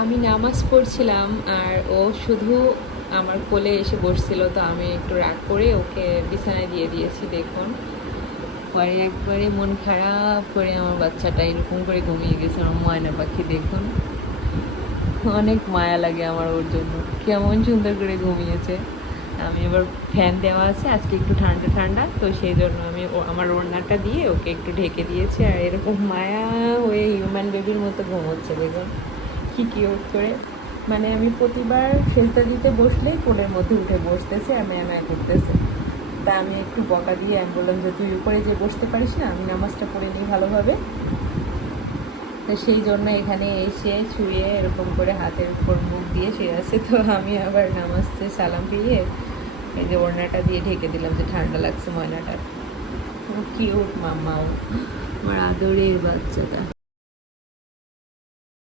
আমি নামাজ পড়ছিলাম আর ও শুধু আমার কোলে এসে বসছিল, তো আমি একটু রাগ করে ওকে বিছানায় দিয়ে দিয়েছি। দেখুন, পরে একবারে মন খারাপ করে আমার বাচ্চাটা এরকম করে ঘুমিয়ে গেছে। আমার ময়না পাখি দেখুন, অনেক মায়া লাগে আমার ওর জন্য, কেমন সুন্দর করে ঘুমিয়েছে। আমি এবার ফ্যান দেওয়া আছে, আজকে একটু ঠান্ডা ঠান্ডা, তো সেই জন্য আমি আমার ওড়নাটা দিয়ে ওকে একটু ঢেকে দিয়েছি। আর এরকম মায়া হয়ে হিউম্যান বেবির মতো ঘুমোচ্ছে দেখুন, কি কিউট করে। মানে আমি প্রতিবার সেজদা দিতে বসলেই কোলের মধ্যে উঠে বসতেছে আর ম্যায় করতেছে। তা আমি একটু বকা দিয়ে বললাম যে তুই উপরে যে বসতে পারিস না, আমি নামাজটা পড়ে নিই ভালোভাবে। তো সেই জন্য এখানে এসে শুয়ে এরকম করে হাতের উপর মুখ দিয়ে শুয়ে আছে। তো আমি আবার নামাজে সালাম ফিরিয়ে এই যে ওড়নাটা দিয়ে ঢেকে দিলাম, যে ঠান্ডা লাগছে ময়নাটার। কিউট মাম্মাও, আমার আদরের বাচ্চাটা।